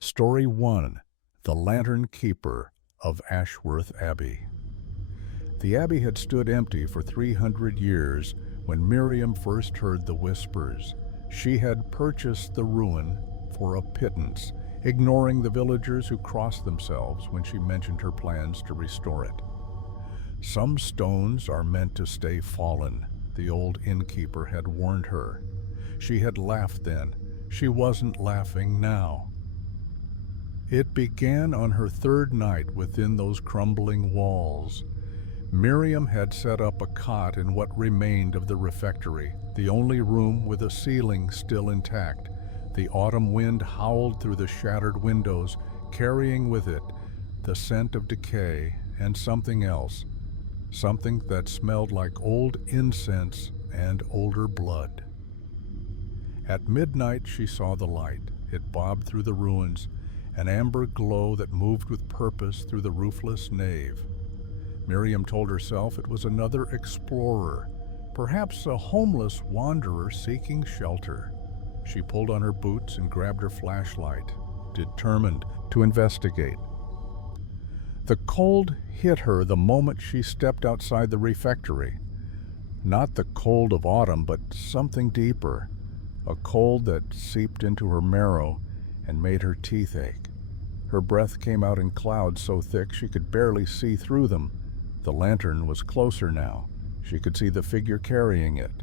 Story 1. The Lantern Keeper of Ashworth Abbey. The abbey had stood empty for 300 years when Miriam first heard the whispers. She had purchased the ruin for a pittance, ignoring the villagers who crossed themselves when she mentioned her plans to restore it. Some stones are meant to stay fallen, the old innkeeper had warned her. She had laughed then. She wasn't laughing now. It began on her third night within those crumbling walls. Miriam had set up a cot in what remained of the refectory, the only room with a ceiling still intact. The autumn wind howled through the shattered windows, carrying with it the scent of decay and something else, something that smelled like old incense and older blood. At midnight she saw the light. It bobbed through the ruins, an amber glow that moved with purpose through the roofless nave. Miriam told herself it was another explorer, perhaps a homeless wanderer seeking shelter. She pulled on her boots and grabbed her flashlight, determined to investigate. The cold hit her the moment she stepped outside the refectory. Not the cold of autumn, but something deeper, a cold that seeped into her marrow and made her teeth ache. Her breath came out in clouds so thick she could barely see through them. The lantern was closer now. She could see the figure carrying it.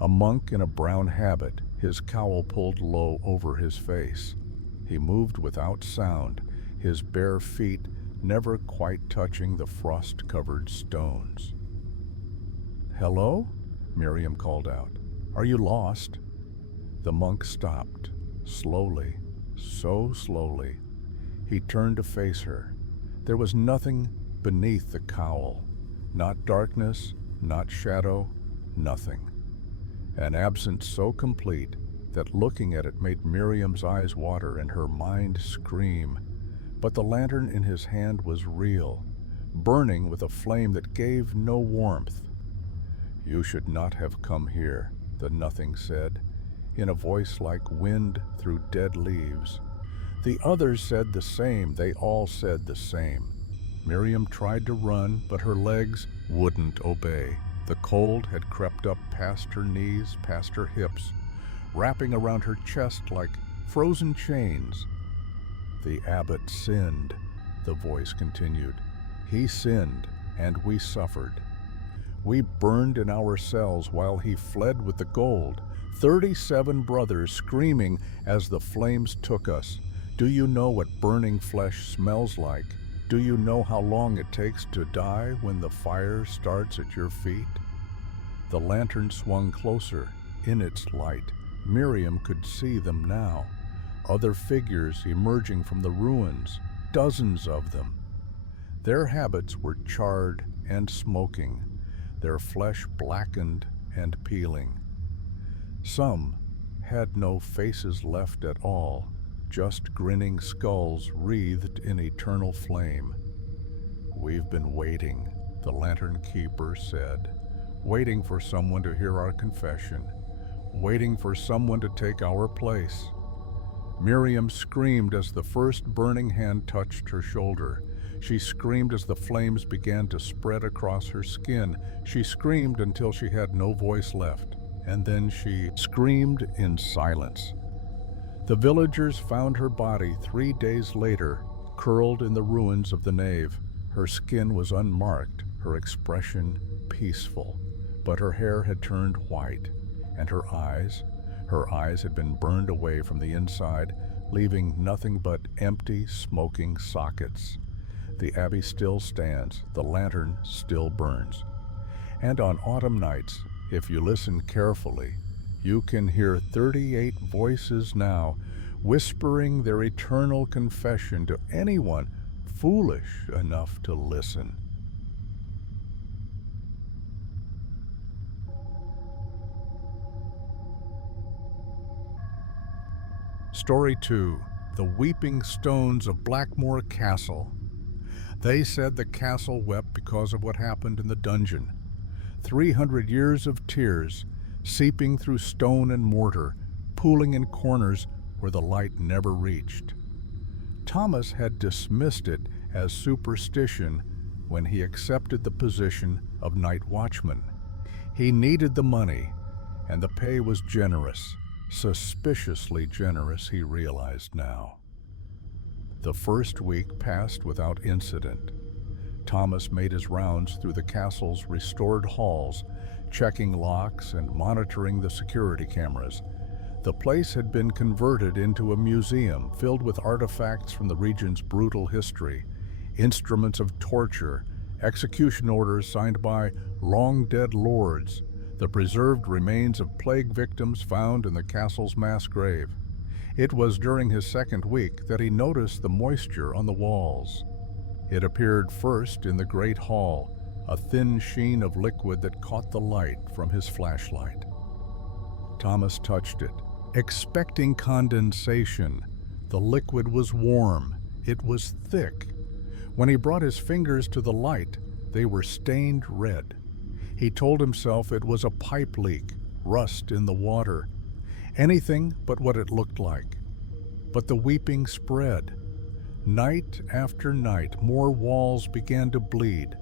A monk in a brown habit, his cowl pulled low over his face. He moved without sound, his bare feet never quite touching the frost-covered stones. "Hello?" Miriam called out. "Are you lost?" The monk stopped, slowly, so slowly. He turned to face her. There was nothing beneath the cowl. Not darkness, not shadow, nothing. An absence so complete that looking at it made Miriam's eyes water and her mind scream. But the lantern in his hand was real, burning with a flame that gave no warmth. "You should not have come here," the nothing said, in a voice like wind through dead leaves. The others said the same. They all said the same. Miriam tried to run, but her legs wouldn't obey. The cold had crept up past her knees, past her hips, wrapping around her chest like frozen chains. "The abbot sinned," the voice continued. "He sinned, and we suffered. We burned in our cells while he fled with the gold. 37 brothers screaming as the flames took us. Do you know what burning flesh smells like? Do you know how long it takes to die when the fire starts at your feet?" The lantern swung closer. In its light, Miriam could see them now. Other figures emerging from the ruins, dozens of them. Their habits were charred and smoking, their flesh blackened and peeling. Some had no faces left at all, just grinning skulls wreathed in eternal flame. "We've been waiting," the lantern keeper said, "waiting for someone to hear our confession, waiting for someone to take our place." Miriam screamed as the first burning hand touched her shoulder. She screamed as the flames began to spread across her skin. She screamed until she had no voice left, and then she screamed in silence. The villagers found her body 3 days later, curled in the ruins of the nave. Her skin was unmarked, her expression peaceful, but her hair had turned white, and her eyes had been burned away from the inside, leaving nothing but empty, smoking sockets. The abbey still stands, the lantern still burns. And on autumn nights, if you listen carefully, you can hear 38 voices now, whispering their eternal confession to anyone foolish enough to listen. Story 2. The Weeping Stones of Blackmoor Castle. They said the castle wept because of what happened in the dungeon. 300 years of tears, seeping through stone and mortar, pooling in corners where the light never reached. Thomas had dismissed it as superstition when he accepted the position of night watchman. He needed the money, and the pay was generous, suspiciously generous, he realized now. The first week passed without incident. Thomas made his rounds through the castle's restored halls, checking locks and monitoring the security cameras. The place had been converted into a museum filled with artifacts from the region's brutal history, instruments of torture, execution orders signed by long-dead lords, the preserved remains of plague victims found in the castle's mass grave. It was during his second week that he noticed the moisture on the walls. It appeared first in the great hall, a thin sheen of liquid that caught the light from his flashlight. Thomas touched it, expecting condensation. The liquid was warm. It was thick. When he brought his fingers to the light, they were stained red. He told himself it was a pipe leak, rust in the water, anything but what it looked like. But the weeping spread. Night after night, more walls began to bleed.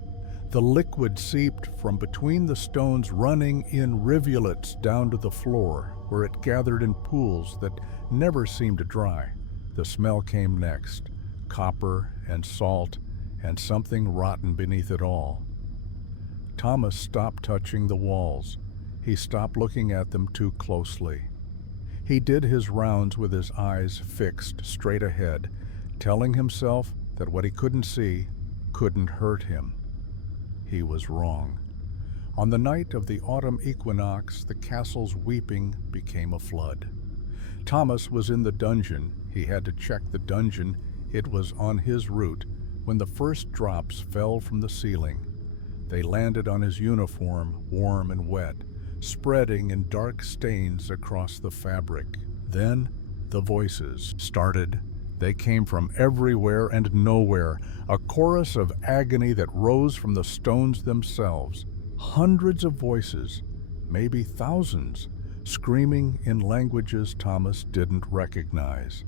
The liquid seeped from between the stones, running in rivulets down to the floor, where it gathered in pools that never seemed to dry. The smell came next, copper and salt, and something rotten beneath it all. Thomas stopped touching the walls. He stopped looking at them too closely. He did his rounds with his eyes fixed straight ahead, telling himself that what he couldn't see couldn't hurt him. He was wrong. On the night of the autumn equinox, the castle's weeping became a flood. Thomas was in the dungeon. He had to check the dungeon. It was on his route when the first drops fell from the ceiling. They landed on his uniform, warm and wet, spreading in dark stains across the fabric. Then the voices started. They came from everywhere and nowhere, a chorus of agony that rose from the stones themselves. Hundreds of voices, maybe thousands, screaming in languages Thomas didn't recognize.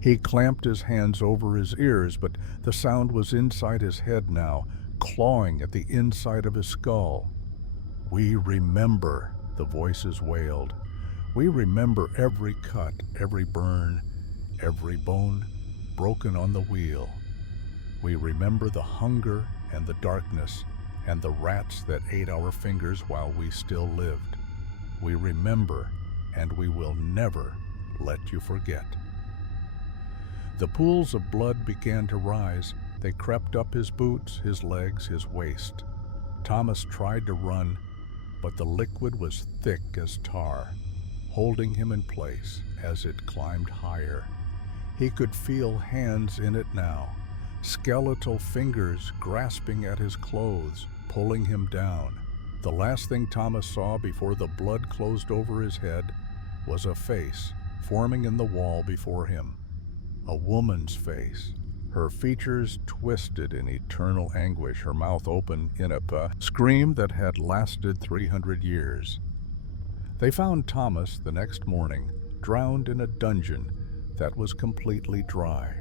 He clamped his hands over his ears, but the sound was inside his head now, clawing at the inside of his skull. "We remember," the voices wailed. "We remember every cut, every burn, every bone broken on the wheel. We remember the hunger and the darkness and the rats that ate our fingers while we still lived. We remember, and we will never let you forget." The pools of blood began to rise. They crept up his boots, his legs, his waist. Thomas tried to run, but the liquid was thick as tar, holding him in place as it climbed higher. He could feel hands in it now, skeletal fingers grasping at his clothes, pulling him down. The last thing Thomas saw before the blood closed over his head was a face forming in the wall before him. A woman's face, her features twisted in eternal anguish, her mouth open in a scream that had lasted 300 years. They found Thomas the next morning, drowned in a dungeon that was completely dry.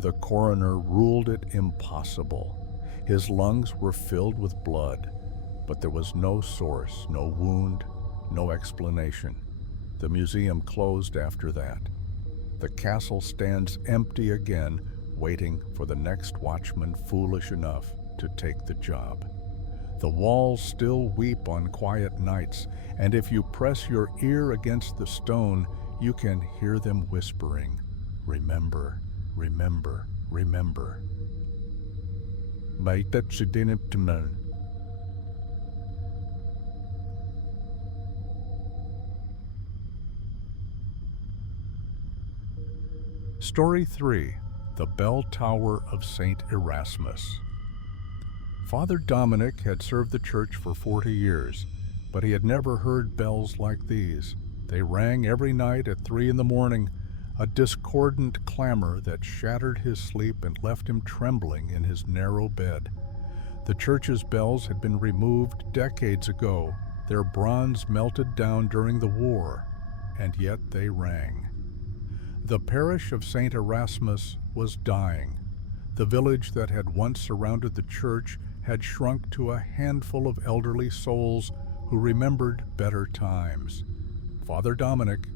The coroner ruled it impossible. His lungs were filled with blood, but there was no source, no wound, no explanation. The museum closed after that. The castle stands empty again, waiting for the next watchman foolish enough to take the job. The walls still weep on quiet nights, and if you press your ear against the stone, you can hear them whispering, "Remember, remember, remember." Story 3. The Bell Tower of St. Erasmus. Father Dominic had served the church for 40 years, but he had never heard bells like these. They rang every night at 3 in the morning, a discordant clamor that shattered his sleep and left him trembling in his narrow bed. The church's bells had been removed decades ago, their bronze melted down during the war, and yet they rang. The parish of St. Erasmus was dying. The village that had once surrounded the church had shrunk to a handful of elderly souls who remembered better times. Father Dominic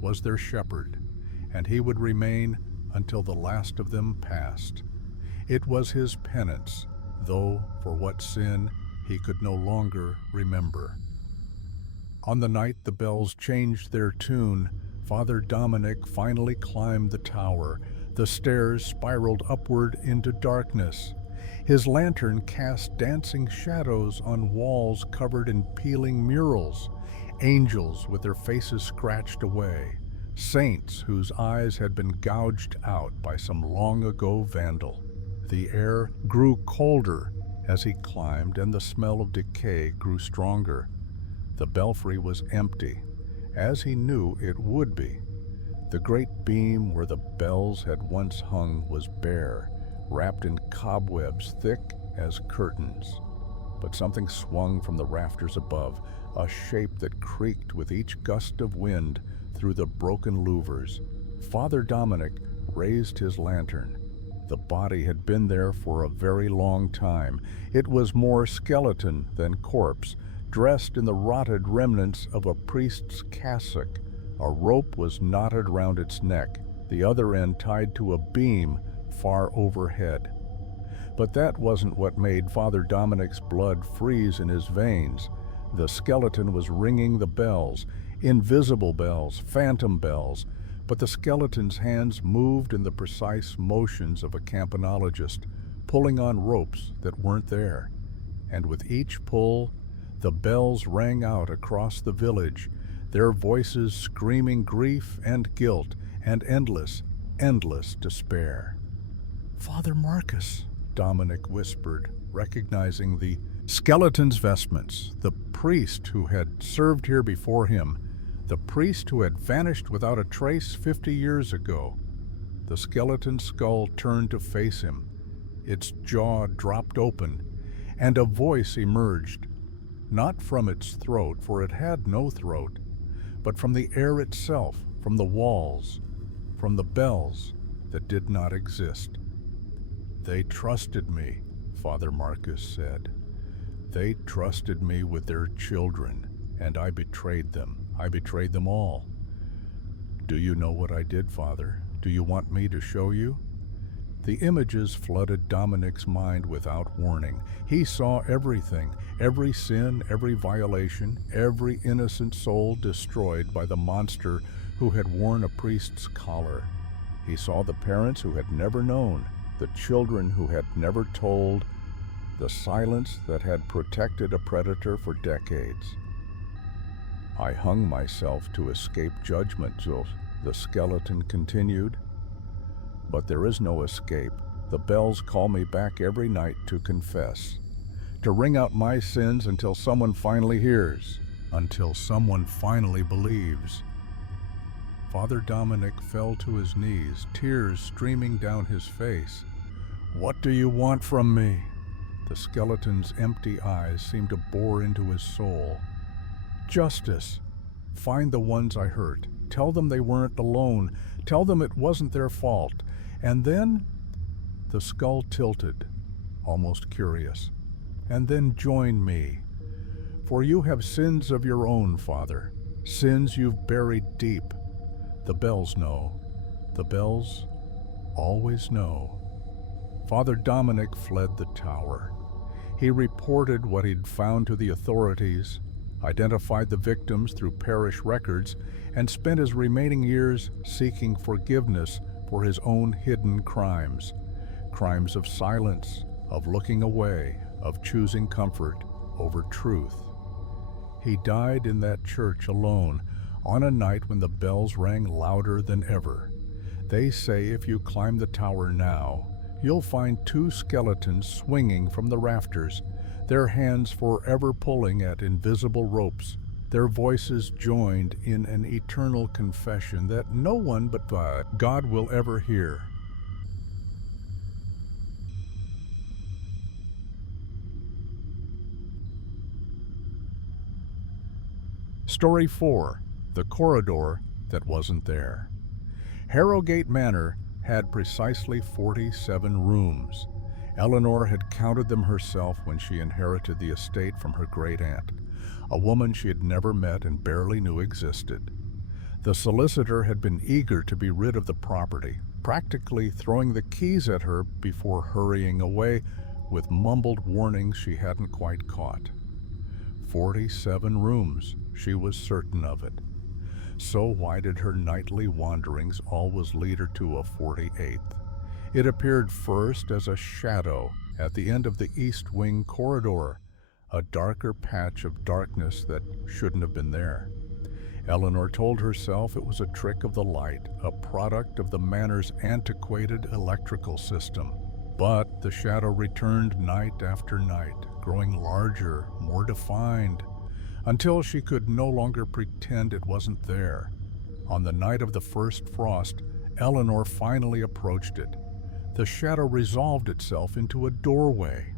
was their shepherd, and he would remain until the last of them passed. It was his penance, though for what sin he could no longer remember. On the night the bells changed their tune, Father Dominic finally climbed the tower. The stairs spiraled upward into darkness. His lantern cast dancing shadows on walls covered in peeling murals, angels with their faces scratched away, saints whose eyes had been gouged out by some long-ago vandal. The air grew colder as he climbed, and the smell of decay grew stronger. The belfry was empty, as he knew it would be. The great beam where the bells had once hung was bare, wrapped in cobwebs thick as curtains. But something swung from the rafters above, a shape that creaked with each gust of wind through the broken louvers. Father Dominic raised his lantern. The body had been there for a very long time. It was more skeleton than corpse, dressed in the rotted remnants of a priest's cassock. A rope was knotted round its neck, the other end tied to a beam far overhead. But that wasn't what made Father Dominic's blood freeze in his veins. The skeleton was ringing the bells, invisible bells, phantom bells, but the skeleton's hands moved in the precise motions of a campanologist, pulling on ropes that weren't there. And with each pull, the bells rang out across the village, their voices screaming grief and guilt and endless, endless despair. "Father Marcus," Dominic whispered, recognizing the skeleton's vestments, the priest who had served here before him, the priest who had vanished without a trace 50 years ago. The skeleton's skull turned to face him. Its jaw dropped open, and a voice emerged, not from its throat, for it had no throat, but from the air itself, from the walls, from the bells that did not exist. "They trusted me," Father Marcus said. "They trusted me with their children, and I betrayed them. I betrayed them all. Do you know what I did, Father? Do you want me to show you?" The images flooded Dominic's mind without warning. He saw everything, every sin, every violation, every innocent soul destroyed by the monster who had worn a priest's collar. He saw the parents who had never known, the children who had never told, the silence that had protected a predator for decades. "I hung myself to escape judgment," the skeleton continued. "But there is no escape. The bells call me back every night to confess, to ring out my sins until someone finally hears, until someone finally believes." Father Dominic fell to his knees, tears streaming down his face. "What do you want from me?" The skeleton's empty eyes seemed to bore into his soul. "Justice. Find the ones I hurt. Tell them they weren't alone. Tell them it wasn't their fault. And then—" The skull tilted, almost curious. "And then join me. For you have sins of your own, Father. Sins you've buried deep. The bells know. The bells always know." Father Dominic fled the tower. He reported what he'd found to the authorities, identified the victims through parish records, and spent his remaining years seeking forgiveness for his own hidden crimes. Crimes of silence, of looking away, of choosing comfort over truth. He died in that church alone, on a night when the bells rang louder than ever. They say if you climb the tower now, you'll find two skeletons swinging from the rafters, their hands forever pulling at invisible ropes, their voices joined in an eternal confession that no one but God will ever hear. Story 4. The Corridor That Wasn't There. Harrogate Manor had precisely 47 rooms. Eleanor had counted them herself when she inherited the estate from her great-aunt, a woman she had never met and barely knew existed. The solicitor had been eager to be rid of the property, practically throwing the keys at her before hurrying away with mumbled warnings she hadn't quite caught. 47 rooms, she was certain of it. So why did her nightly wanderings always lead her to a 48th? It appeared first as a shadow at the end of the east wing corridor, a darker patch of darkness that shouldn't have been there. Eleanor told herself it was a trick of the light, a product of the manor's antiquated electrical system. But the shadow returned night after night, growing larger, more defined, until she could no longer pretend it wasn't there. On the night of the first frost, Eleanor finally approached it. The shadow resolved itself into a doorway.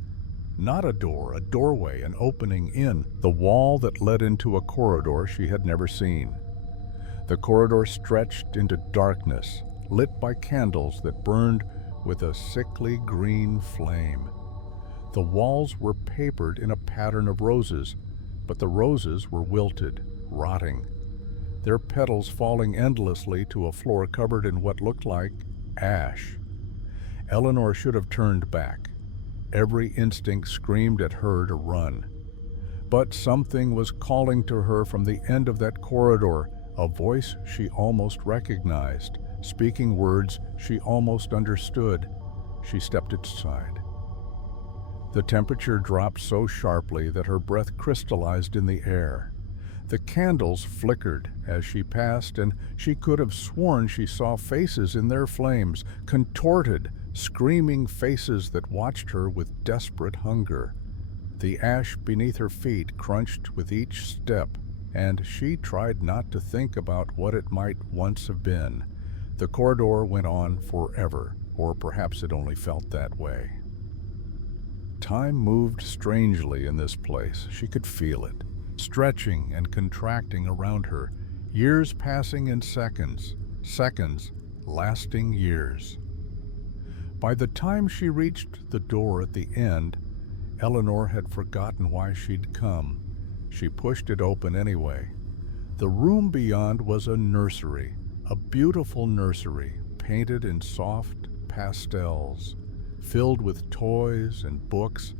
Not a door, a doorway, an opening in the wall that led into a corridor she had never seen. The corridor stretched into darkness, lit by candles that burned with a sickly green flame. The walls were papered in a pattern of roses, but the roses were wilted, rotting, their petals falling endlessly to a floor covered in what looked like ash. Eleanor should have turned back. Every instinct screamed at her to run. But something was calling to her from the end of that corridor, a voice she almost recognized, speaking words she almost understood. She stepped aside. The temperature dropped so sharply that her breath crystallized in the air. The candles flickered as she passed, and she could have sworn she saw faces in their flames, contorted, screaming faces that watched her with desperate hunger. The ash beneath her feet crunched with each step, and she tried not to think about what it might once have been. The corridor went on forever, or perhaps it only felt that way. Time moved strangely in this place. She could feel it, stretching and contracting around her, years passing in seconds, seconds lasting years. By the time she reached the door at the end, Eleanor had forgotten why she'd come. She pushed it open anyway. The room beyond was a nursery, a beautiful nursery, painted in soft pastels, filled with toys and books,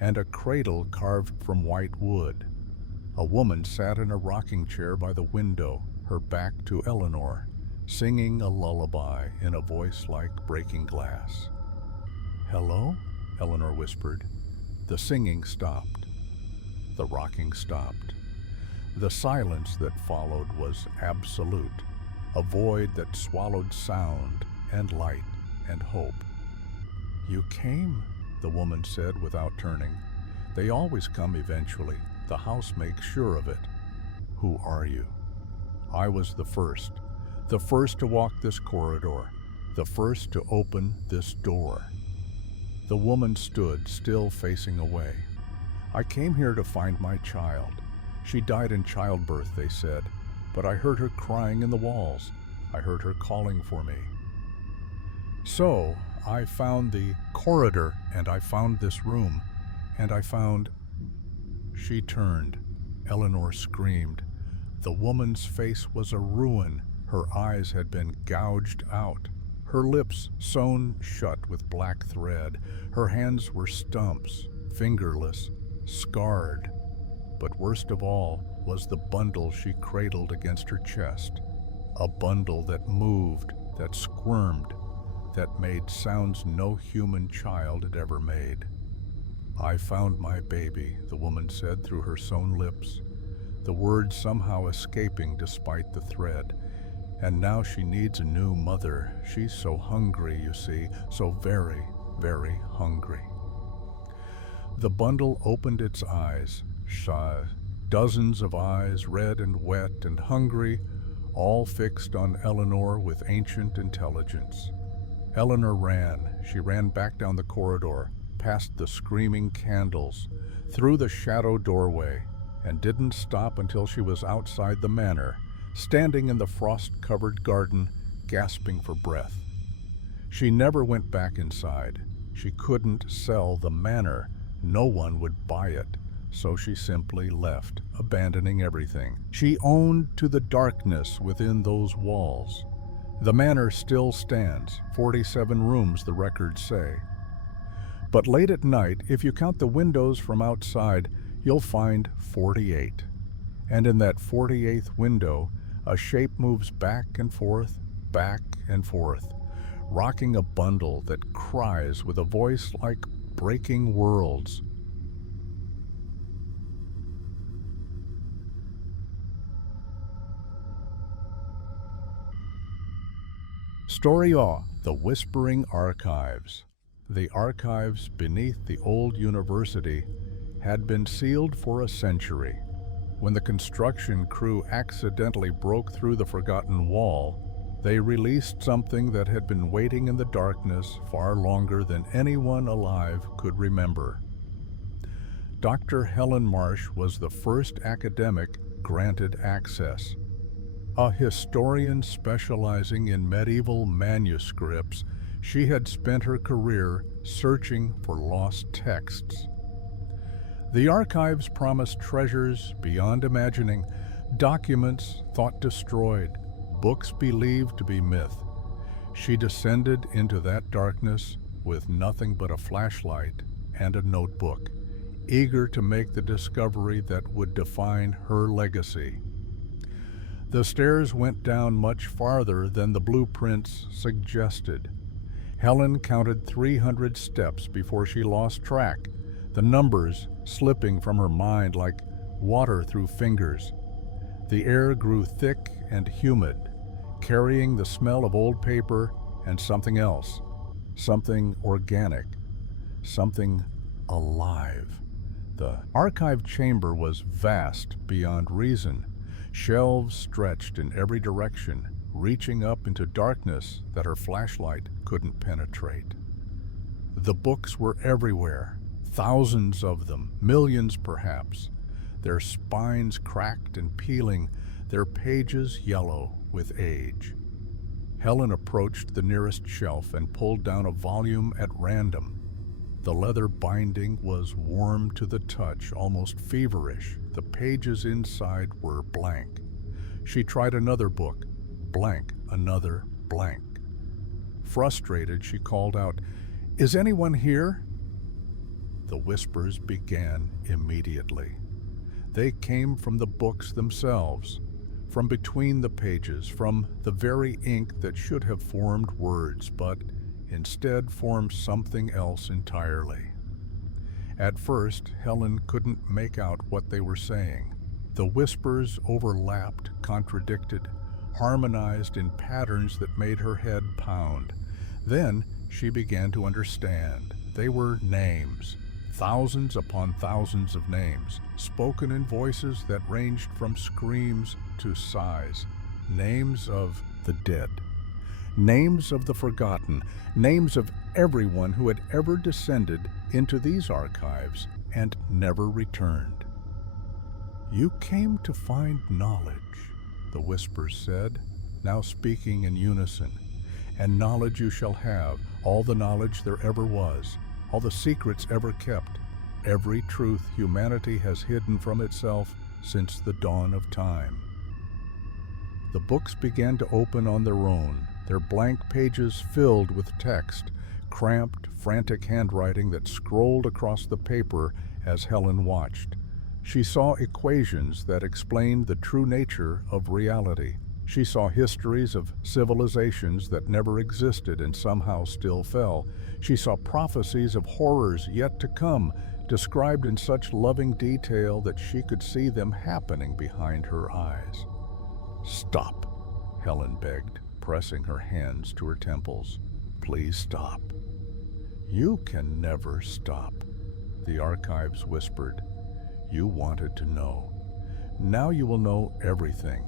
and a cradle carved from white wood. A woman sat in a rocking chair by the window, her back to Eleanor, singing a lullaby in a voice like breaking glass. "Hello?" Eleanor whispered. The singing stopped. The rocking stopped. The silence that followed was absolute, a void that swallowed sound and light and hope. "You came," the woman said without turning. "They always come eventually. The house makes sure of it." "Who are you?" "I was the first to walk this corridor, the first to open this door." The woman stood, still facing away. "I came here to find my child. She died in childbirth," they said, "but I heard her crying in the walls. I heard her calling for me. So I found the corridor, and I found this room, and I found—" She turned. Eleanor screamed. The woman's face was a ruin. Her eyes had been gouged out, her lips sewn shut with black thread. Her hands were stumps, fingerless, scarred. But worst of all was the bundle she cradled against her chest. A bundle that moved, that squirmed, that made sounds no human child had ever made. "I found my baby," the woman said through her sewn lips, the words somehow escaping despite the thread. "And now she needs a new mother. She's so hungry, you see, so very, very hungry." The bundle opened its eyes, dozens of eyes, red and wet and hungry, all fixed on Eleanor with ancient intelligence. Eleanor ran. She ran back down the corridor, past the screaming candles, through the shadow doorway, and didn't stop until she was outside the manor, standing in the frost-covered garden, gasping for breath. She never went back inside. She couldn't sell the manor. No one would buy it. So she simply left, abandoning everything. She owned to the darkness within those walls. The manor still stands, 47 rooms, the records say. But late at night, if you count the windows from outside, you'll find 48. And in that 48th window, a shape moves back and forth, rocking a bundle that cries with a voice like breaking worlds. Story The Whispering Archives. The archives beneath the old university had been sealed for a century. When the construction crew accidentally broke through the forgotten wall, they released something that had been waiting in the darkness far longer than anyone alive could remember. Dr. Helen Marsh was the first academic granted access. A historian specializing in medieval manuscripts, she had spent her career searching for lost texts. The archives promised treasures beyond imagining, documents thought destroyed, books believed to be myth. She descended into that darkness with nothing but a flashlight and a notebook, eager to make the discovery that would define her legacy. The stairs went down much farther than the blueprints suggested. Helen counted 300 steps before she lost track, the numbers slipping from her mind like water through fingers. The air grew thick and humid, carrying the smell of old paper and something else, something organic, something alive. The archive chamber was vast beyond reason. Shelves stretched in every direction, reaching up into darkness that her flashlight couldn't penetrate. The books were everywhere, thousands of them, millions perhaps, their spines cracked and peeling, their pages yellow with age. Helen approached the nearest shelf and pulled down a volume at random. The leather binding was warm to the touch, almost feverish. The pages inside were blank. She tried another book, blank, another blank. Frustrated, she called out, "Is anyone here?" The whispers began immediately. They came from the books themselves, from between the pages, from the very ink that should have formed words, but instead formed something else entirely. At first, Helen couldn't make out what they were saying. The whispers overlapped, contradicted, harmonized in patterns that made her head pound. Then she began to understand. They were names, thousands upon thousands of names, spoken in voices that ranged from screams to sighs. Names of the dead. Names of the forgotten, names of everyone who had ever descended into these archives and never returned. "You came to find knowledge," the whispers said, now speaking in unison. "And knowledge you shall have, all the knowledge there ever was, all the secrets ever kept, every truth humanity has hidden from itself since the dawn of time." The books began to open on their own, their blank pages filled with text, cramped, frantic handwriting that scrolled across the paper as Helen watched. She saw equations that explained the true nature of reality. She saw histories of civilizations that never existed and somehow still fell. She saw prophecies of horrors yet to come, described in such loving detail that she could see them happening behind her eyes. "Stop," Helen begged, pressing her hands to her temples. "Please stop." "You can never stop," the archives whispered. "You wanted to know. Now you will know everything.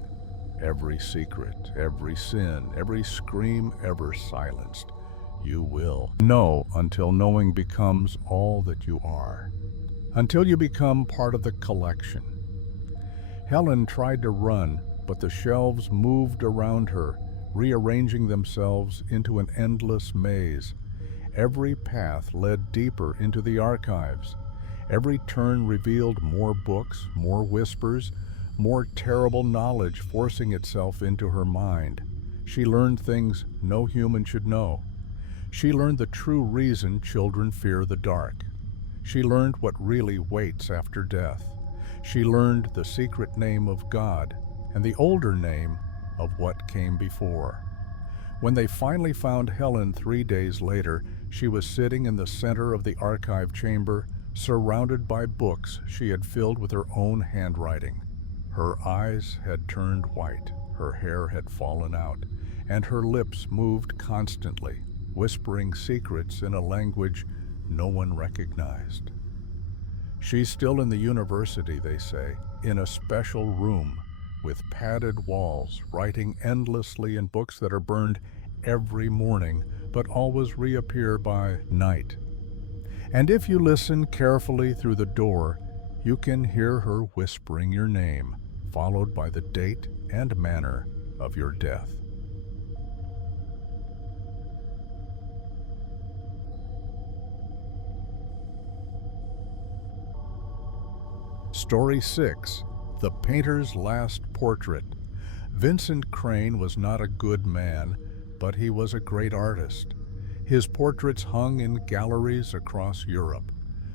Every secret, every sin, every scream ever silenced. You will know until knowing becomes all that you are. Until you become part of the collection." Helen tried to run, but the shelves moved around her, rearranging themselves into an endless maze. Every path led deeper into the archives. Every turn revealed more books, more whispers, more terrible knowledge forcing itself into her mind. She learned things no human should know. She learned the true reason children fear the dark. She learned what really waits after death. She learned the secret name of God and the older name of what came before. When they finally found Helen 3 days later, she was sitting in the center of the archive chamber, surrounded by books she had filled with her own handwriting. Her eyes had turned white, her hair had fallen out, and her lips moved constantly, whispering secrets in a language no one recognized. She's still in the university, they say, in a special room with padded walls, writing endlessly in books that are burned every morning, but always reappear by night. And if you listen carefully through the door, you can hear her whispering your name, followed by the date and manner of your death. Story 6. The Painter's Last Portrait. Vincent Crane was not a good man, but he was a great artist. His portraits hung in galleries across Europe,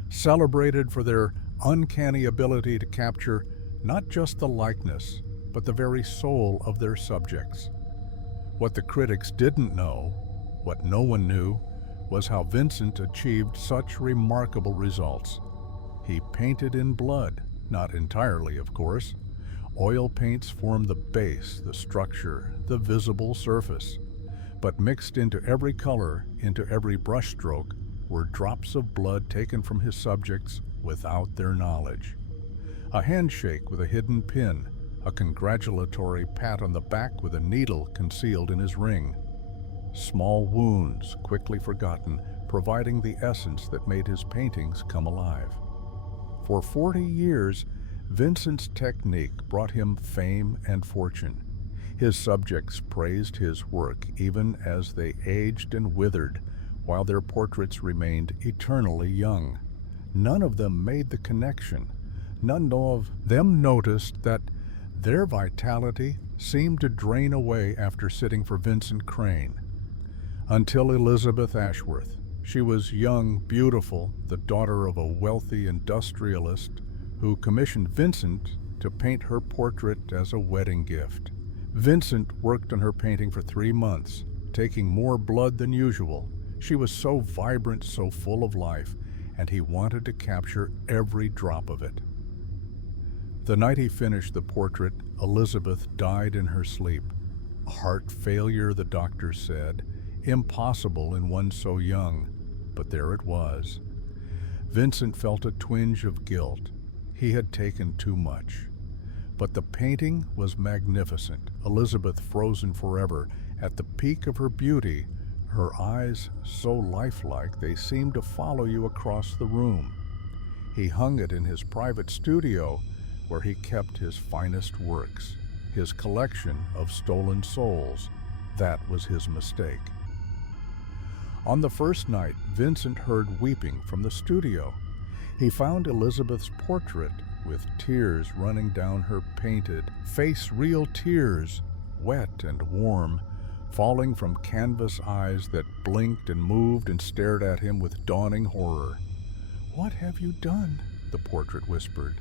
celebrated for their uncanny ability to capture not just the likeness, but the very soul of their subjects. What the critics didn't know, what no one knew, was how Vincent achieved such remarkable results. He painted in blood, not entirely, of course. Oil paints form the base, the structure, the visible surface. But mixed into every color, into every brushstroke, were drops of blood taken from his subjects without their knowledge. A handshake with a hidden pin, a congratulatory pat on the back with a needle concealed in his ring. Small wounds, quickly forgotten, providing the essence that made his paintings come alive. For 40 years, Vincent's technique brought him fame and fortune. His subjects praised his work even as they aged and withered, while their portraits remained eternally young. None of them made the connection. None of them noticed that their vitality seemed to drain away after sitting for Vincent Crane. Until Elizabeth Ashworth. She was young, beautiful, the daughter of a wealthy industrialist who commissioned Vincent to paint her portrait as a wedding gift. Vincent worked on her painting for 3 months, taking more blood than usual. She was so vibrant, so full of life, and he wanted to capture every drop of it. The night he finished the portrait, Elizabeth died in her sleep. Heart failure, the doctor said. Impossible in one so young, but there it was. Vincent felt a twinge of guilt. He had taken too much. But the painting was magnificent. Elizabeth frozen forever, at the peak of her beauty, her eyes so lifelike they seemed to follow you across the room. He hung it in his private studio, where he kept his finest works, his collection of stolen souls. That was his mistake. On the first night, Vincent heard weeping from the studio. He found Elizabeth's portrait with tears running down her painted face, real tears, wet and warm, falling from canvas eyes that blinked and moved and stared at him with dawning horror. "What have you done?" the portrait whispered.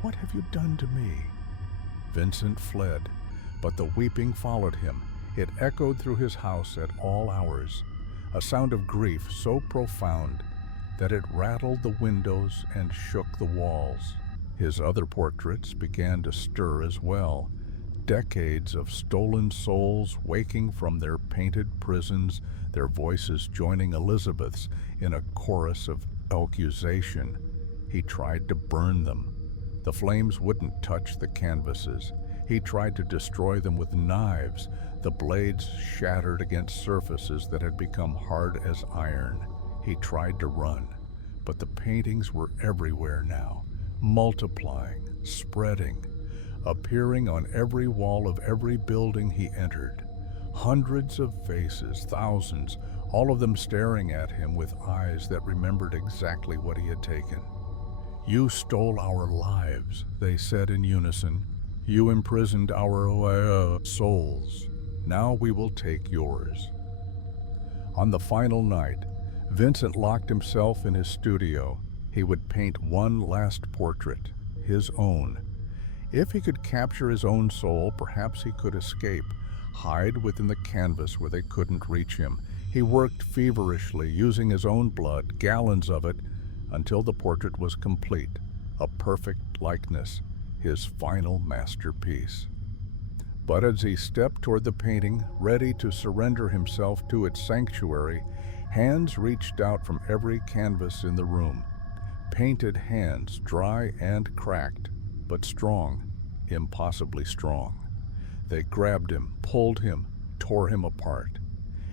"What have you done to me?" Vincent fled, but the weeping followed him. It echoed through his house at all hours, a sound of grief so profound that it rattled the windows and shook the walls. His other portraits began to stir as well, decades of stolen souls waking from their painted prisons, their voices joining Elizabeth's in a chorus of accusation. He tried to burn them. The flames wouldn't touch the canvases. He tried to destroy them with knives. The blades shattered against surfaces that had become hard as iron. He tried to run, but the paintings were everywhere now, multiplying, spreading, appearing on every wall of every building he entered. Hundreds of faces, thousands, all of them staring at him with eyes that remembered exactly what he had taken. "You stole our lives," they said in unison. "You imprisoned our souls. Now we will take yours." On the final night, Vincent locked himself in his studio. He would paint one last portrait, his own. If he could capture his own soul, perhaps he could escape, hide within the canvas where they couldn't reach him. He worked feverishly, using his own blood, gallons of it, until the portrait was complete, a perfect likeness, his final masterpiece. But as he stepped toward the painting, ready to surrender himself to its sanctuary, hands reached out from every canvas in the room. Painted hands, dry and cracked, but strong, impossibly strong. They grabbed him, pulled him, tore him apart.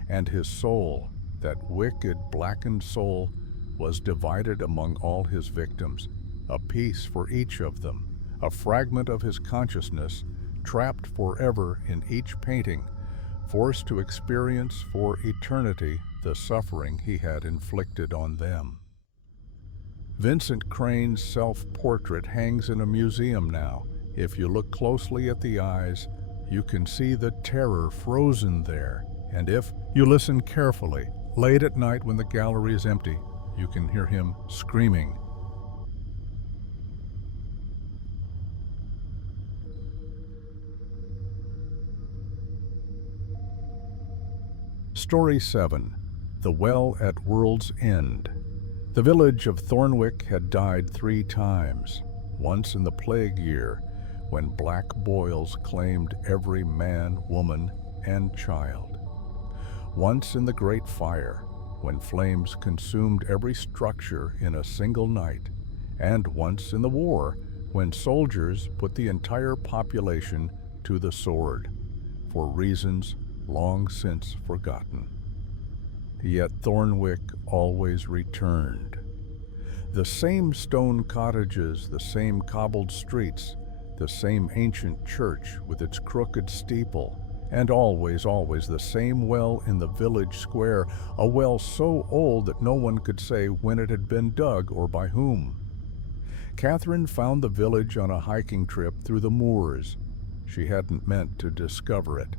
And his soul, that wicked, blackened soul, was divided among all his victims, a piece for each of them, a fragment of his consciousness, trapped forever in each painting, forced to experience for eternity the suffering he had inflicted on them. Vincent Crane's self-portrait hangs in a museum now. If you look closely at the eyes, you can see the terror frozen there. And if you listen carefully, late at night when the gallery is empty, you can hear him screaming. Story 7. The Well at World's End. The village of Thornwick had died 3 times, once in the plague year, when black boils claimed every man, woman, and child. Once in the Great Fire, when flames consumed every structure in a single night, and once in the war, when soldiers put the entire population to the sword, for reasons long since forgotten. Yet Thornwick always returned. The same stone cottages, the same cobbled streets, the same ancient church with its crooked steeple, and always the same well in the village square, a well so old that no one could say when it had been dug or by whom. Catherine found the village on a hiking trip through the moors. She hadn't meant to discover it.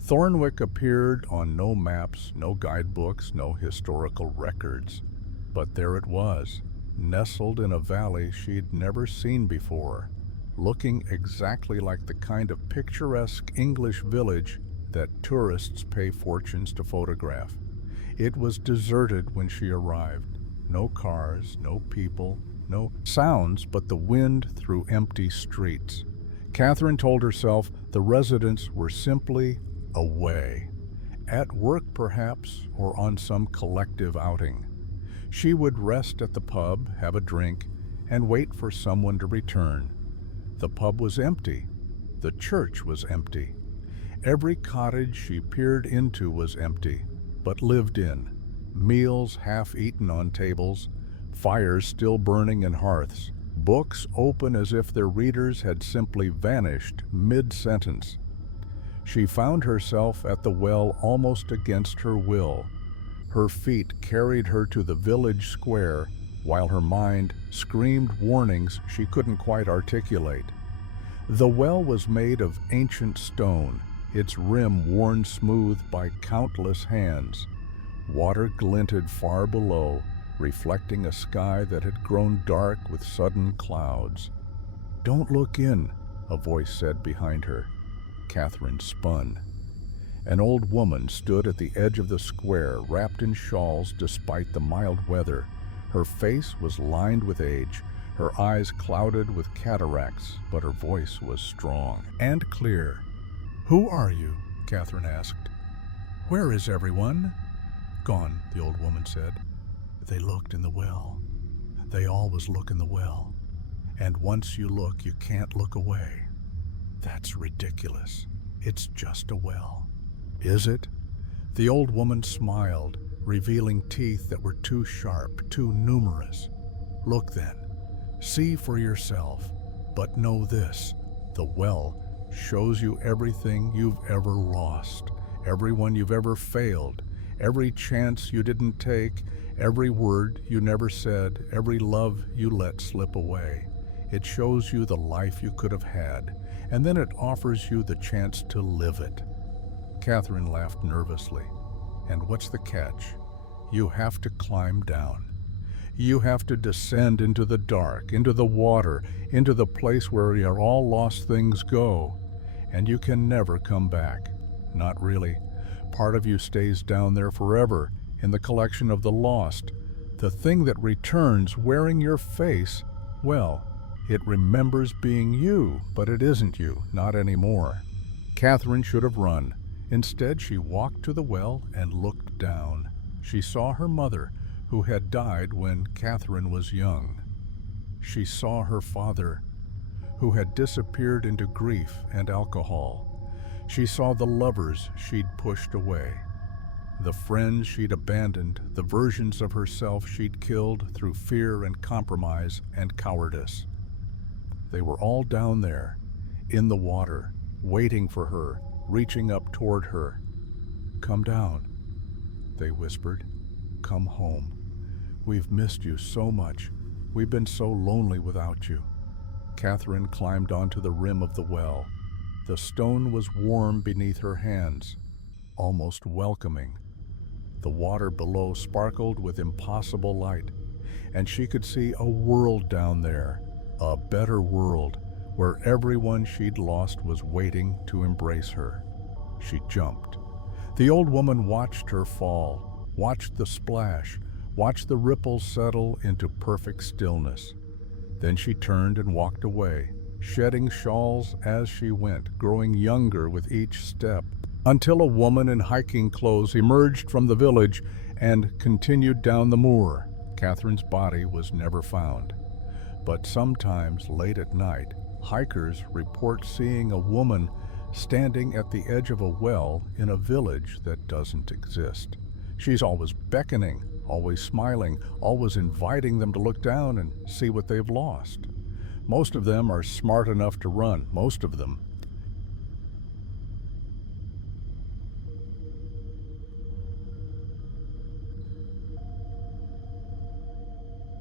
Thornwick appeared on no maps, no guidebooks, no historical records. But there it was, nestled in a valley she'd never seen before, looking exactly like the kind of picturesque English village that tourists pay fortunes to photograph. It was deserted when she arrived. No cars, no people, no sounds but the wind through empty streets. Catherine told herself the residents were simply away, at work perhaps, or on some collective outing. She would rest at the pub, have a drink, and wait for someone to return. The pub was empty. The church was empty. Every cottage she peered into was empty, but lived in. Meals half-eaten on tables, fires still burning in hearths, books open as if their readers had simply vanished mid-sentence. She found herself at the well almost against her will. Her feet carried her to the village square, while her mind screamed warnings she couldn't quite articulate. The well was made of ancient stone, its rim worn smooth by countless hands. Water glinted far below, reflecting a sky that had grown dark with sudden clouds. "Don't look in," a voice said behind her. Catherine spun. An old woman stood at the edge of the square, wrapped in shawls despite the mild weather. Her face was lined with age, her eyes clouded with cataracts, but her voice was strong and clear. "Who are you?" Catherine asked. "Where is everyone?" "Gone," the old woman said. "They looked in the well. They always look in the well. And once you look, you can't look away." "That's ridiculous. It's just a well." "Is it?" The old woman smiled, revealing teeth that were too sharp, too numerous. "Look then. See for yourself. But know this, the well shows you everything you've ever lost, everyone you've ever failed, every chance you didn't take, every word you never said, every love you let slip away. It shows you the life you could have had, and then it offers you the chance to live it. Catherine laughed nervously. And what's the catch? You have to climb down. You have to descend into the dark, into the water, into the place where your all lost things go. And you can never come back. Not really. Part of you stays down there forever, in the collection of the lost. The thing that returns wearing your face, well, it remembers being you, but it isn't you, not anymore. Catherine should have run. Instead, she walked to the well and looked down. She saw her mother, who had died when Catherine was young. She saw her father, who had disappeared into grief and alcohol. She saw the lovers she'd pushed away, the friends she'd abandoned, the versions of herself she'd killed through fear and compromise and cowardice. They were all down there, in the water, waiting for her, reaching up toward her. "Come down," they whispered. "Come home. We've missed you so much. We've been so lonely without you." Catherine climbed onto the rim of the well. The stone was warm beneath her hands, almost welcoming. The water below sparkled with impossible light, and she could see a world down there, a better world, where everyone she'd lost was waiting to embrace her. She jumped. The old woman watched her fall, watched the splash, watched the ripples settle into perfect stillness. Then she turned and walked away, shedding shawls as she went, growing younger with each step, until a woman in hiking clothes emerged from the village and continued down the moor. Catherine's body was never found. But sometimes, late at night, hikers report seeing a woman standing at the edge of a well in a village that doesn't exist. She's always beckoning, always smiling, always inviting them to look down and see what they've lost. Most of them are smart enough to run, most of them.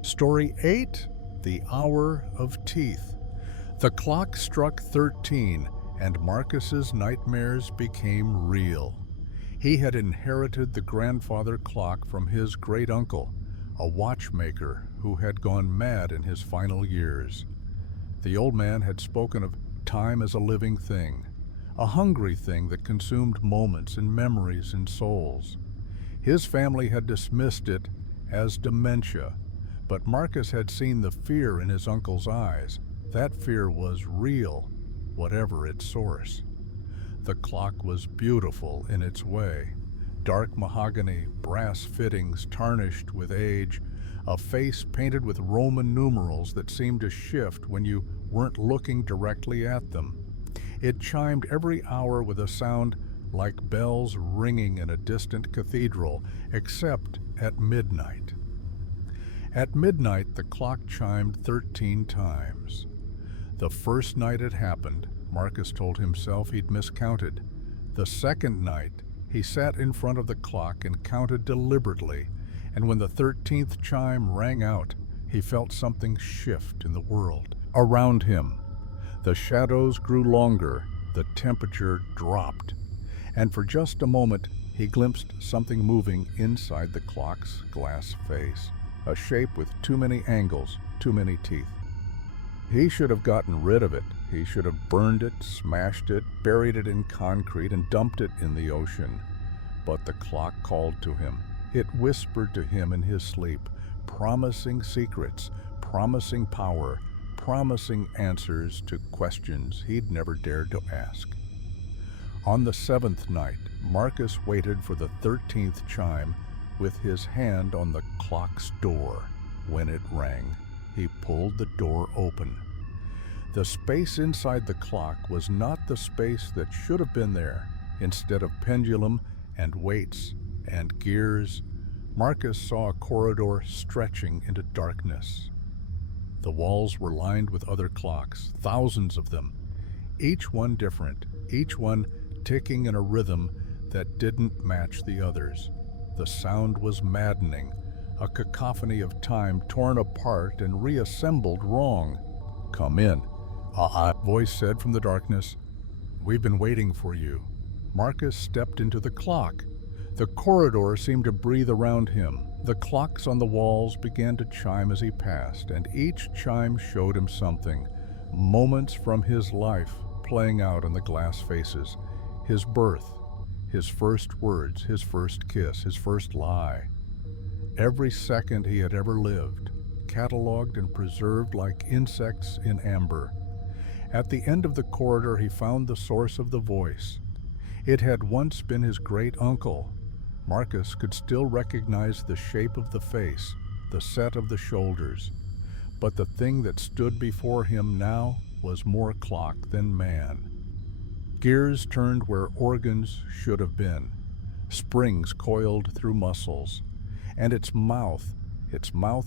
Story 8, The Hour of Teeth. The clock struck 13, and Marcus's nightmares became real. He had inherited the grandfather clock from his great-uncle, a watchmaker who had gone mad in his final years. The old man had spoken of time as a living thing, a hungry thing that consumed moments and memories and souls. His family had dismissed it as dementia, but Marcus had seen the fear in his uncle's eyes. That fear was real, whatever its source. The clock was beautiful in its way. Dark mahogany, brass fittings tarnished with age, a face painted with Roman numerals that seemed to shift when you weren't looking directly at them. It chimed every hour with a sound like bells ringing in a distant cathedral, except at midnight. At midnight, the clock chimed 13 times. The first night it happened, Marcus told himself he'd miscounted. The second night, he sat in front of the clock and counted deliberately, and when the 13th chime rang out, he felt something shift in the world around him. The shadows grew longer, the temperature dropped, and for just a moment, he glimpsed something moving inside the clock's glass face, a shape with too many angles, too many teeth. He should have gotten rid of it. He should have burned it, smashed it, buried it in concrete, and dumped it in the ocean. But the clock called to him. It whispered to him in his sleep, promising secrets, promising power, promising answers to questions he'd never dared to ask. On the 7th night, Marcus waited for the 13th chime with his hand on the clock's door. When it rang, he pulled the door open. The space inside the clock was not the space that should have been there. Instead of pendulum and weights and gears, Marcus saw a corridor stretching into darkness. The walls were lined with other clocks, thousands of them. each one different, each one ticking in a rhythm that didn't match the others. The sound was maddening, a cacophony of time torn apart and reassembled wrong. "Come in," a voice said from the darkness. "We've been waiting for you." Marcus stepped into the clock. The corridor seemed to breathe around him. The clocks on the walls began to chime as he passed, and each chime showed him something. Moments from his life playing out on the glass faces. His birth, his first words, his first kiss, his first lie. Every second he had ever lived, catalogued and preserved like insects in amber. At the end of the corridor he found the source of the voice. It had once been his great uncle. Marcus could still recognize the shape of the face, the set of the shoulders. But the thing that stood before him now was more clock than man. Gears turned where organs should have been. Springs coiled through muscles. And its mouth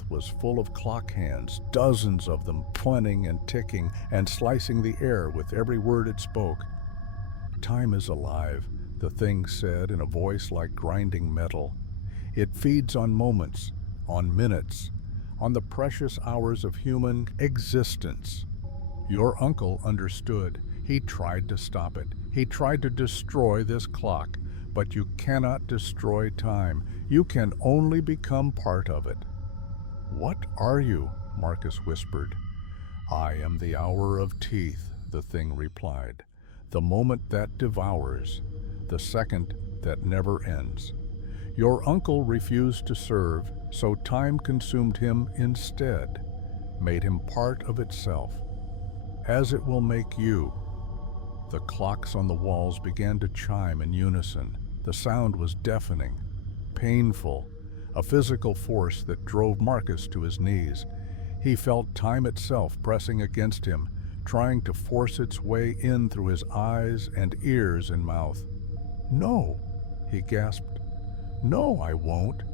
was full of clock hands, dozens of them punning and ticking and slicing the air with every word it spoke. "Time is alive," the thing said in a voice like grinding metal. "It feeds on moments, on minutes, on the precious hours of human existence." Your uncle understood. He tried to stop it. He tried to destroy this clock. But you cannot destroy time. You can only become part of it. "What are you?" Marcus whispered. "I am the hour of teeth," the thing replied. "The moment that devours, the second that never ends. Your uncle refused to serve, so time consumed him instead, made him part of itself, as it will make you." The clocks on the walls began to chime in unison. The sound was deafening, painful, a physical force that drove Marcus to his knees. He felt time itself pressing against him, trying to force its way in through his eyes and ears and mouth. "No," he gasped. "No, I won't."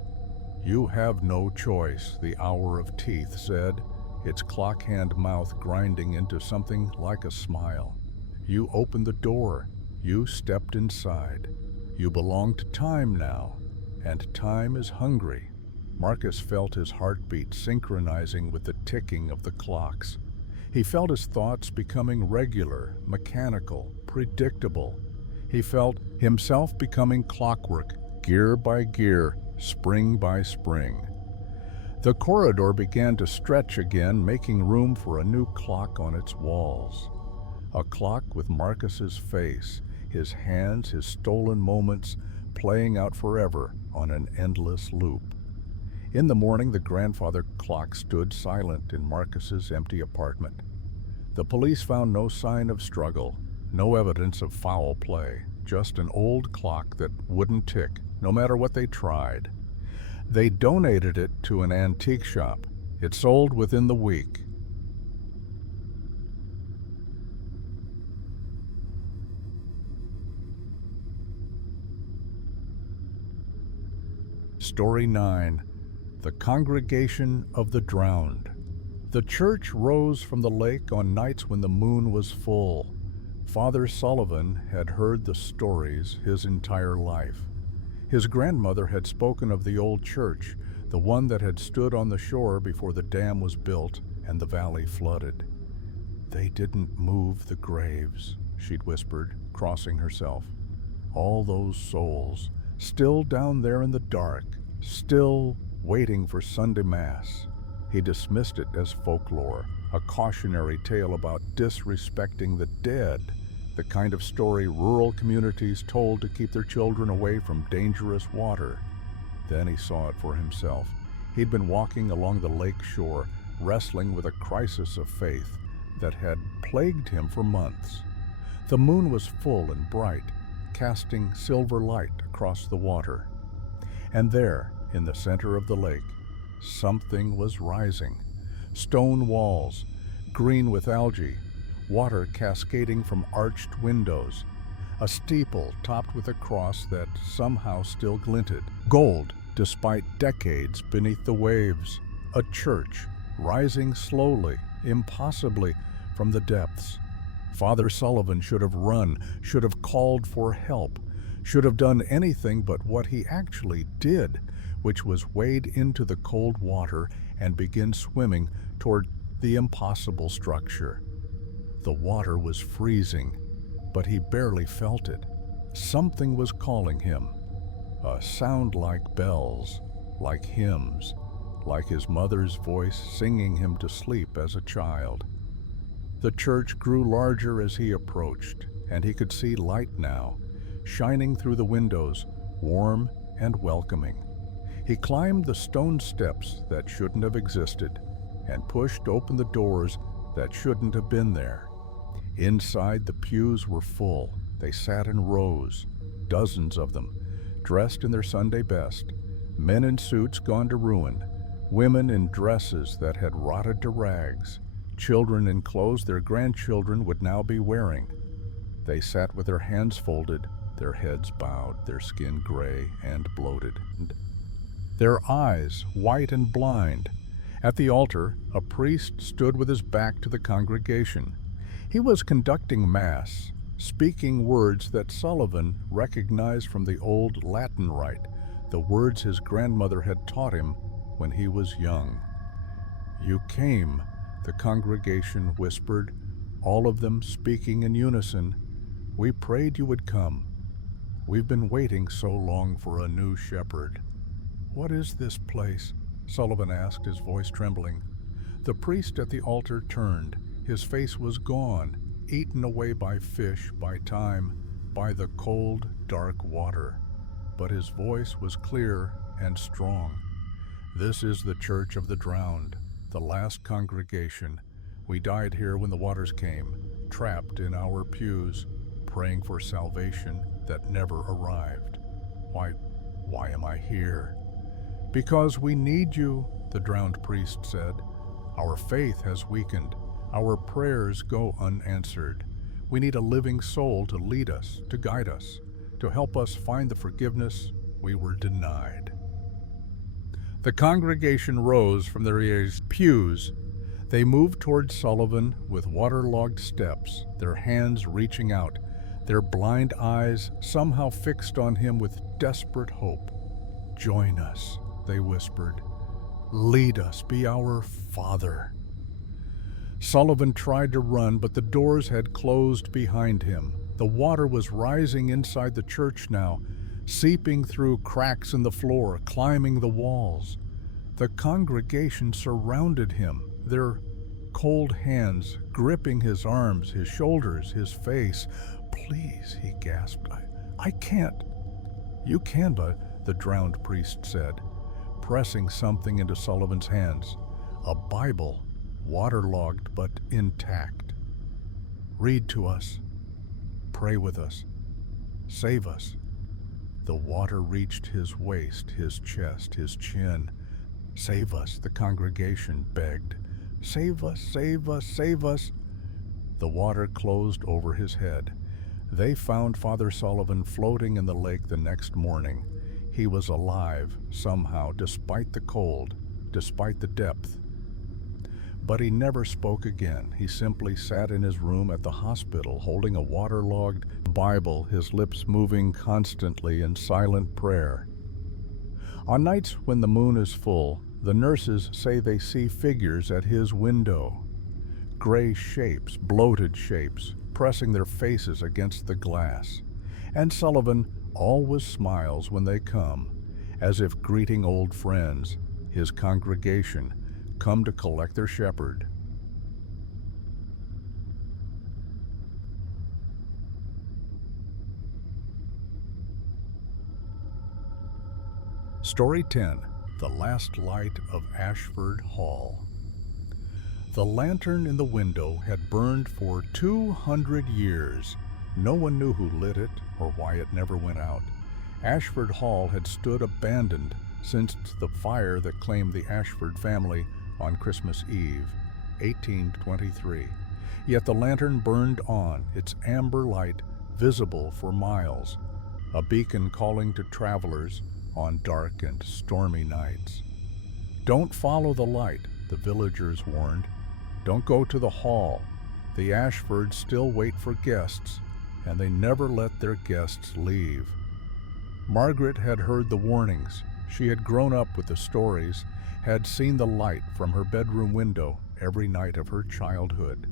"You have no choice," the hour of teeth said, its clock-hand mouth grinding into something like a smile. "You opened the door. You stepped inside. You belong to time now, and time is hungry." Marcus felt his heartbeat synchronizing with the ticking of the clocks. He felt his thoughts becoming regular, mechanical, predictable. He felt himself becoming clockwork, gear by gear, spring by spring. The corridor began to stretch again, making room for a new clock on its walls. A clock with Marcus's face, his hands, his stolen moments, playing out forever on an endless loop. In the morning, the grandfather clock stood silent in Marcus's empty apartment. The police found no sign of struggle, no evidence of foul play, just an old clock that wouldn't tick, no matter what they tried. They donated it to an antique shop. It sold within the week. Story 9. The Congregation of the Drowned. The church rose from the lake on nights when the moon was full. Father Sullivan had heard the stories his entire life. His grandmother had spoken of the old church, the one that had stood on the shore before the dam was built and the valley flooded. "They didn't move the graves," she'd whispered, crossing herself. "All those souls, still down there in the dark, still waiting for Sunday Mass." He dismissed it as folklore, a cautionary tale about disrespecting the dead, the kind of story rural communities told to keep their children away from dangerous water. Then he saw it for himself. He'd been walking along the lake shore, wrestling with a crisis of faith that had plagued him for months. The moon was full and bright, casting silver light across the water. And there, in the center of the lake, something was rising. Stone walls, green with algae, water cascading from arched windows, a steeple topped with a cross that somehow still glinted, gold despite decades beneath the waves, a church rising slowly, impossibly, from the depths. Father Sullivan should have run, should have called for help, should have done anything but what he actually did, which was wade into the cold water and begin swimming toward the impossible structure. The water was freezing, but he barely felt it. Something was calling him. A sound like bells, like hymns, like his mother's voice singing him to sleep as a child. The church grew larger as he approached, and he could see light now, shining through the windows, warm and welcoming. He climbed the stone steps that shouldn't have existed and pushed open the doors that shouldn't have been there. Inside, the pews were full. They sat in rows, dozens of them, dressed in their Sunday best, men in suits gone to ruin, women in dresses that had rotted to rags, children in clothes their grandchildren would now be wearing. They sat with their hands folded, their heads bowed, their skin gray and bloated, their eyes white and blind. At the altar, a priest stood with his back to the congregation. He was conducting Mass, speaking words that Sullivan recognized from the old Latin rite, the words his grandmother had taught him when he was young. "You came," the congregation whispered, all of them speaking in unison. "We prayed you would come. We've been waiting so long for a new shepherd." "What is this place?" Sullivan asked, his voice trembling. The priest at the altar turned. His face was gone, eaten away by fish, by time, by the cold, dark water. But his voice was clear and strong. "This is the Church of the Drowned, the last congregation. We died here when the waters came, trapped in our pews, praying for salvation that never arrived. Why am I here?" "Because we need you," the drowned priest said. "Our faith has weakened. Our prayers go unanswered. We need a living soul to lead us, to guide us, to help us find the forgiveness we were denied." The congregation rose from their pews. They moved toward Sullivan with waterlogged steps, their hands reaching out, their blind eyes somehow fixed on him with desperate hope. "Join us," they whispered. "Lead us, be our Father." Sullivan tried to run, but the doors had closed behind him. The water was rising inside the church now, seeping through cracks in the floor, climbing the walls. The congregation surrounded him, their cold hands gripping his arms, his shoulders, his face. "Please," he gasped, I can't." "You can, but," the drowned priest said, pressing something into Sullivan's hands. A Bible, waterlogged but intact. "Read to us. Pray with us. Save us." The water reached his waist, his chest, his chin. "Save us," the congregation begged. "Save us, save us, save us." The water closed over his head. They found Father Sullivan floating in the lake the next morning. He was alive, somehow, despite the cold, despite the depth. But he never spoke again. He simply sat in his room at the hospital, holding a waterlogged Bible, his lips moving constantly in silent prayer. On nights when the moon is full, the nurses say they see figures at his window. Gray shapes, bloated shapes, pressing their faces against the glass. And Sullivan always smiles when they come, as if greeting old friends, his congregation, come to collect their shepherd. Story 10. The Last Light of Ashford Hall. The lantern in the window had burned for 200 years. No one knew who lit it or why it never went out. Ashford Hall had stood abandoned since the fire that claimed the Ashford family on Christmas Eve, 1823. Yet the lantern burned on, its amber light visible for miles, a beacon calling to travelers on dark and stormy nights. "Don't follow the light," the villagers warned. "Don't go to the hall. The Ashfords still wait for guests, and they never let their guests leave. Margaret had heard the warnings. She had grown up with the stories, had seen the light from her bedroom window every night of her childhood.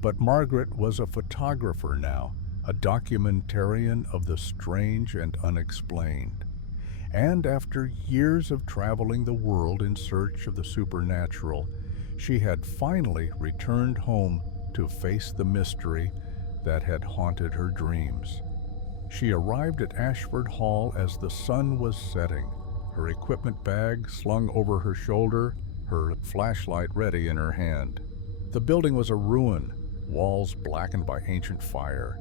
But Margaret was a photographer now, a documentarian of the strange and unexplained. And after years of traveling the world in search of the supernatural, she had finally returned home to face the mystery that had haunted her dreams. She arrived at Ashford Hall as the sun was setting, her equipment bag slung over her shoulder, her flashlight ready in her hand. The building was a ruin, walls blackened by ancient fire,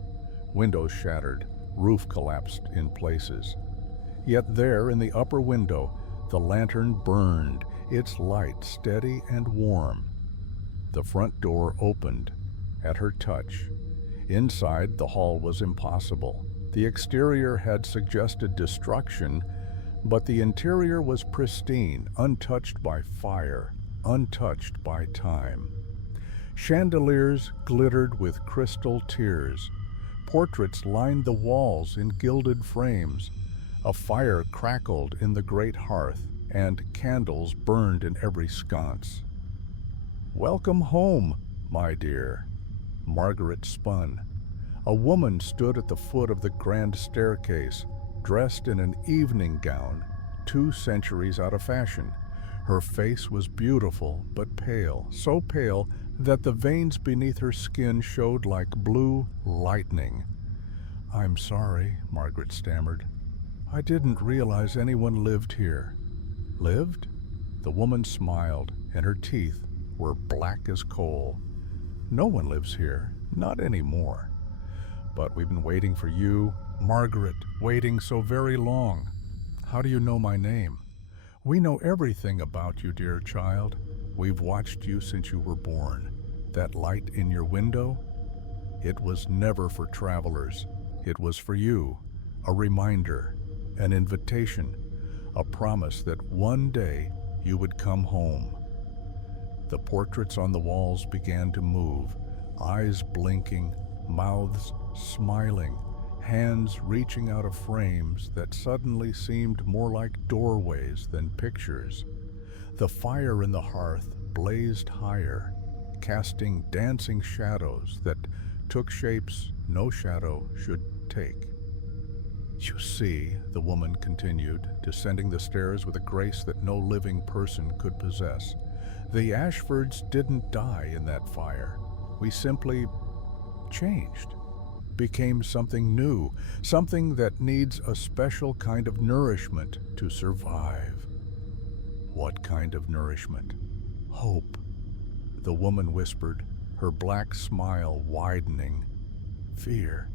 windows shattered, roof collapsed in places. Yet there, in the upper window, the lantern burned, its light steady and warm. The front door opened at her touch. Inside, the hall was impossible. The exterior had suggested destruction, but the interior was pristine, untouched by fire, untouched by time. Chandeliers glittered with crystal tears. Portraits lined the walls in gilded frames. A fire crackled in the great hearth, and candles burned in every sconce. "Welcome home, my dear." Margaret spun. A woman stood at the foot of the grand staircase, dressed in an evening gown, 2 centuries out of fashion. Her face was beautiful but pale, so pale that the veins beneath her skin showed like blue lightning. "I'm sorry," Margaret stammered. "I didn't realize anyone lived here." "Lived?" The woman smiled, and her teeth were black as coal. "No one lives here, not anymore. But we've been waiting for you, Margaret, waiting so very long. How do you know my name?" "We know everything about you, dear child. We've watched you since you were born. That light in your window? It was never for travelers. It was for you, a reminder, an invitation, a promise that one day you would come home." The portraits on the walls began to move, eyes blinking, mouths smiling, hands reaching out of frames that suddenly seemed more like doorways than pictures. The fire in the hearth blazed higher, casting dancing shadows that took shapes no shadow should take. "You see," the woman continued, descending the stairs with a grace that no living person could possess, "the Ashfords didn't die in that fire. We simply changed, became something new, something that needs a special kind of nourishment to survive." "What kind of nourishment?" "Hope," the woman whispered, her black smile widening. "Fear,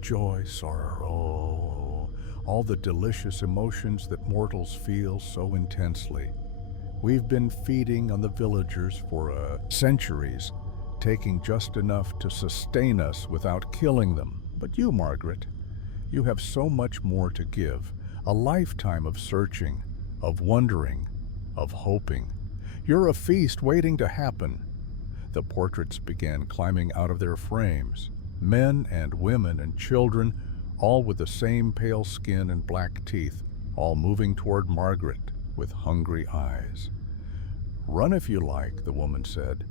joy, sorrow, all the delicious emotions that mortals feel so intensely. We've been feeding on the villagers for centuries, taking just enough to sustain us without killing them. But you, Margaret, you have so much more to give, a lifetime of searching, of wondering, of hoping. You're a feast waiting to happen." The portraits began climbing out of their frames, men and women and children, all with the same pale skin and black teeth, all moving toward Margaret with hungry eyes. "Run if you like," the woman said.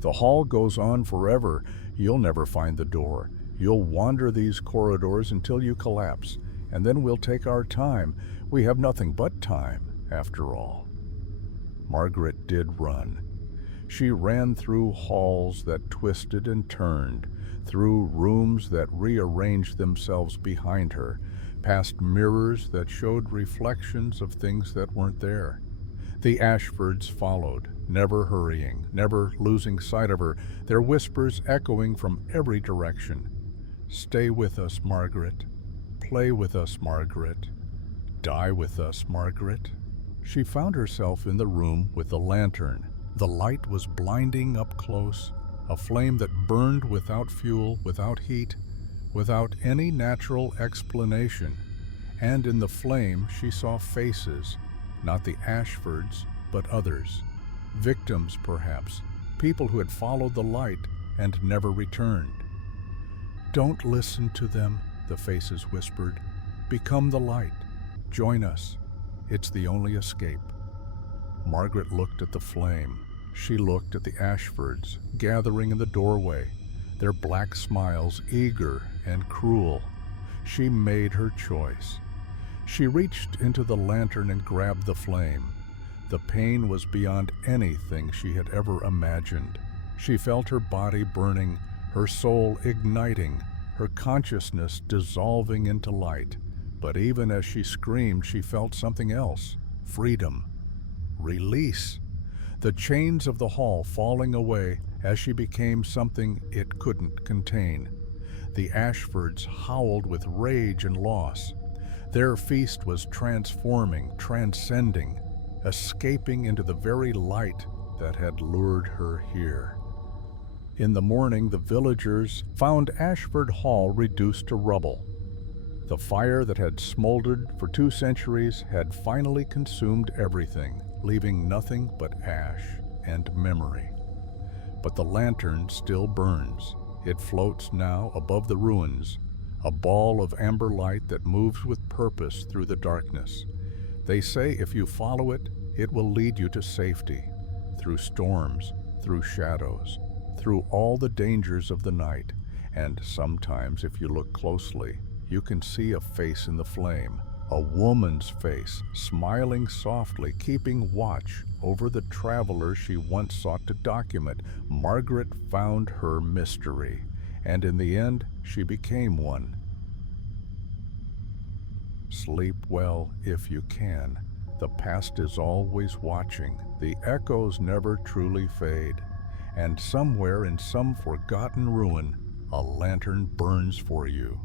"The hall goes on forever. You'll never find the door. You'll wander these corridors until you collapse, and then we'll take our time. We have nothing but time, after all." Margaret did run. She ran through halls that twisted and turned, through rooms that rearranged themselves behind her, past mirrors that showed reflections of things that weren't there. The Ashfords followed, never hurrying, never losing sight of her, their whispers echoing from every direction. "Stay with us, Margaret. Play with us, Margaret. Die with us, Margaret." She found herself in the room with the lantern. The light was blinding up close, a flame that burned without fuel, without heat, without any natural explanation. And in the flame she saw faces, not the Ashfords, but others. Victims, perhaps, people who had followed the light and never returned. "Don't listen to them," the faces whispered. "Become the light. Join us. It's the only escape." Margaret looked at the flame. She looked at the Ashfords gathering in the doorway, their black smiles eager and cruel. She made her choice. She reached into the lantern and grabbed the flame. The pain was beyond anything she had ever imagined. She felt her body burning, her soul igniting, her consciousness dissolving into light. But even as she screamed, she felt something else: freedom, release. The chains of the hall falling away as she became something it couldn't contain. The Ashfords howled with rage and loss. Their feast was transforming, transcending, escaping into the very light that had lured her here. In the morning, the villagers found Ashford Hall reduced to rubble. The fire that had smoldered for 2 centuries had finally consumed everything, leaving nothing but ash and memory. But the lantern still burns. It floats now above the ruins, a ball of amber light that moves with purpose through the darkness. They say if you follow it, it will lead you to safety, through storms, through shadows, through all the dangers of the night. And sometimes, if you look closely, you can see a face in the flame, a woman's face, smiling softly, keeping watch over the traveler she once sought to document. Margaret found her mystery, and in the end, she became one. Sleep well if you can. The past is always watching. The echoes never truly fade. And somewhere in some forgotten ruin, a lantern burns for you.